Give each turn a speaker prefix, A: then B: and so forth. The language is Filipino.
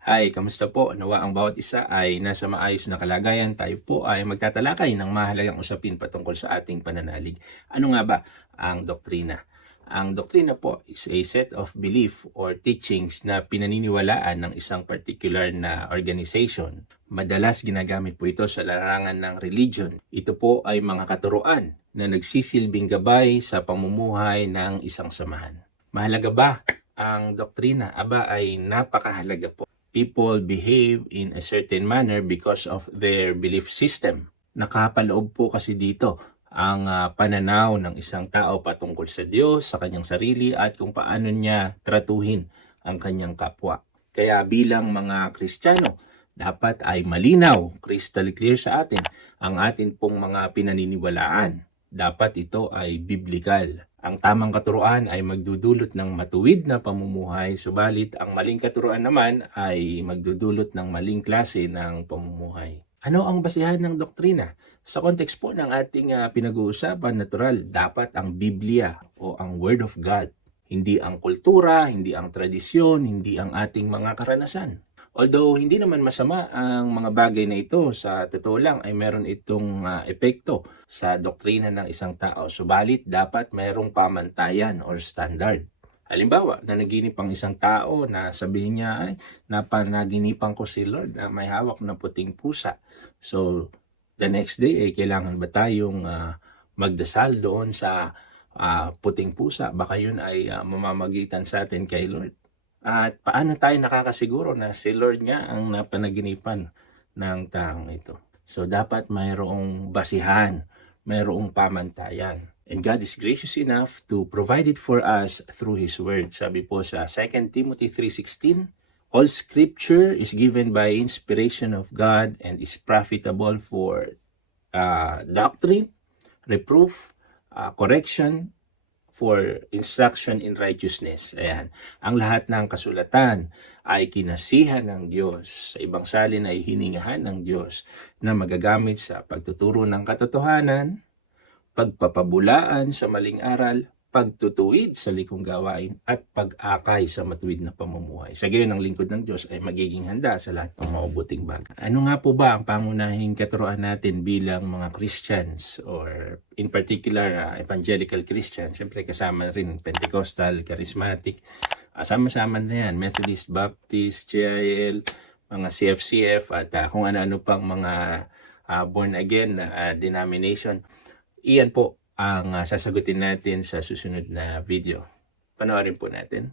A: Hi, kamusta po? Nawa ang bawat isa ay nasa maayos na kalagayan. Tayo po ay magtatalakay ng mahalagang usapin patungkol sa ating pananalig. Ano nga ba ang doktrina? Ang doktrina po is a set of belief or teachings na pinaniniwalaan ng isang particular na organization. Madalas ginagamit po ito sa larangan ng religion. Ito po ay mga katuruan na nagsisilbing gabay sa pamumuhay ng isang samahan. Mahalaga ba ang doktrina? Aba ay napakahalaga po people behave in a certain manner because of their belief system. Nakapaloob po kasi dito ang ah, pananaw ng isang tao patungkol sa Diyos, sa kanyang sarili at kung paano niya tratuhin ang kanyang kapwa. Kaya bilang mga Kristiyano, dapat ay malinaw, crystal clear sa atin ang atin pong mga pinaniniwalaan. Dapat ito ay biblical. Ang tamang katuruan ay magdudulot ng matuwid na pamumuhay, subalit ang maling katuruan naman ay magdudulot ng maling klase ng pamumuhay. Ano ang basihan ng doktrina? Sa context po ng ating ah, pinag-uusapan, natural, dapat ang Biblia o ang Word of God. Hindi ang kultura, hindi ang tradisyon, hindi ang ating mga karanasan. Although hindi naman masama ang mga bagay na ito, sa totoo lang ay meron itong ah, epekto sa doktrina ng isang tao. Subalit dapat mayroong pamantayan or standard. Halimbawa, nanaginip ang isang tao na sabihin niya, ay, napanaginipan ko si Lord na may hawak na puting pusa. So, the next day, eh, kailangan ba tayong ah, magdasal doon sa ah, puting pusa? Baka yun ay ah, mamamagitan sa atin kay Lord. At paano tayo nakakasiguro na si Lord nga ang napanaginipan ng taong ito? So, dapat mayroong basihan, mayroong pamantayan. And God is gracious enough to provide it for us through His Word. Sabi po sa 2 Timothy 3.16, All Scripture is given by inspiration of God and is profitable for uh, doctrine, reproof, uh, correction, for instruction in righteousness. Ayan. Ang lahat ng kasulatan ay kinasihan ng Diyos. Sa ibang salin ay hiningahan ng Diyos na magagamit sa pagtuturo ng katotohanan, pagpapabulaan sa maling aral, pagtutuwid sa likong gawain, at pag-akay sa matuwid na pamumuhay. Sa gayon, ang lingkod ng Diyos ay magiging handa sa lahat ng mabuting bagay. Ano nga po ba ang pangunahing katuruan natin bilang mga Christians or in particular uh, evangelical Christians? Siyempre kasama rin Pentecostal, Charismatic, Ah, sama-sama na yan, Methodist, Baptist, GIL, mga CFCF, at ah, kung ano-ano pang mga ah, born again ah, denomination. Iyan po ang ah, sasagutin natin sa susunod na video. Panoorin po natin.